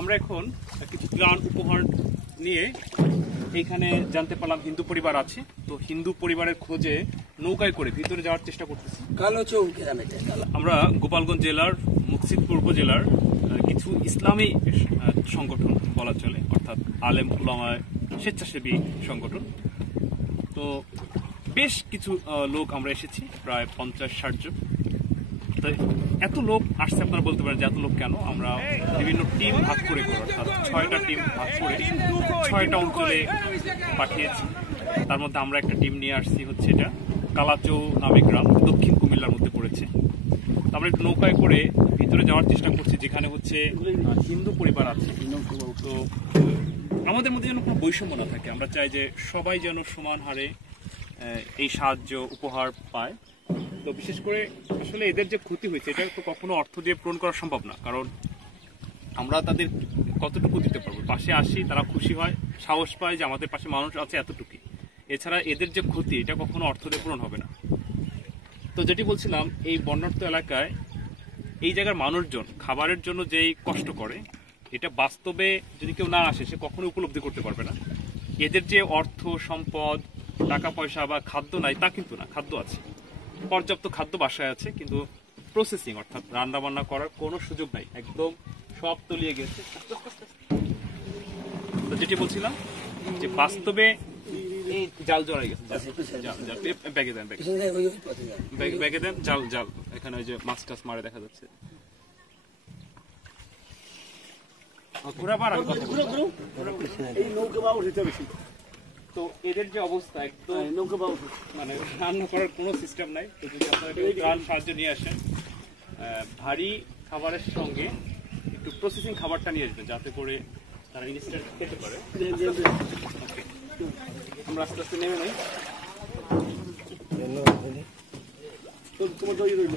আমরা এখন কিছু ত্রাণ উপহার নিয়ে এইখানে জানতে পারলাম হিন্দু পরিবার আছে। তো হিন্দু পরিবারের খোঁজে নৌকায় করে ভিতরে যাওয়ার চেষ্টা করতেছি। আমরা গোপালগঞ্জ জেলার মুকসিদপুর উপজেলার কিছু ইসলামী সংগঠন বলা চলে, অর্থাৎ আলেম উলামা স্বেচ্ছাসেবী সংগঠন। তো বেশ কিছু লোক আমরা এসেছি, প্রায় 50-60 জন। তো এত লোক আসছে, আপনারা বলতে পারেন যে এত লোক কেন। আমরা বিভিন্ন টিম ভাগ করে, অর্থাৎ 6টা টিম ভাগ করে 6টা অঞ্চলে পাঠিয়েছি। তার মধ্যে আমরা একটা টিম নিয়ে আসছি, হচ্ছে এটা কালাচৌ নামে গ্রাম, দক্ষিণ কুমিল্লার মধ্যে পড়েছে। আমরা একটু নৌকায় করে ভিতরে যাওয়ার চেষ্টা করছি, যেখানে হচ্ছে হিন্দু পরিবার আছে। তো আমাদের মধ্যে যেন কোনো বৈষম্য না থাকে, আমরা চাই যে সবাই যেন সমান হারে এই সাহায্য উপহার পায়। তো বিশেষ করে আসলে এদের যে ক্ষতি হয়েছে, এটা তো কখনো অর্থ দিয়ে পূরণ করা সম্ভব না, কারণ আমরা তাদের কতটুকু দিতে পারবো। পাশে আসি, তারা খুশি হয়, সাহস পায় যে আমাদের পাশে মানুষ আছে, এতটুকুই। এছাড়া এদের যে ক্ষতি, এটা কখনো অর্থ দিয়ে পূরণ হবে না। তো যেটি বলছিলাম, এই বন্যার্ত এলাকায় এই জায়গার মানুষজন খাবারের জন্য যেই কষ্ট করে, এটা বাস্তবে যদি কেউ না আসে, সে কখনো উপলব্ধি করতে পারবে না। এদের যে অর্থ সম্পদ, টাকা পয়সা বা খাদ্য নাই, তা কিন্তু না, খাদ্য আছে, পর্যাপ্ত খাদ্য বাসায় আছে, কিন্তু প্রসেসিং অর্থাৎ রান্না বান্না করার কোনো সুযোগ নাই, একদম সব তলিয়ে গেছে। তো যেটি বলছিলাম যে বাস্তবে এই জাল জড়াই গেছে, ব্যাগে দেন, ব্যাগে দেন, জাল জাল, এখানে ওই যে মাছ টাছ মারে দেখা যাচ্ছে। তো এদের যে অবস্থা, একদম মানে রান্না করার কোনো সিস্টেম নাই। তো যদি আপনারা ত্রাণ সাহায্য নিয়ে আসেন, ভারী খাবারের সঙ্গে একটু প্রসেসিং খাবারটা নিয়ে আসবেন, যাতে করে তারা ইনস্ট্যান্ট খেতে পারে। আমরা আস্তে আস্তে নেমে নেই। তোমার দই রইল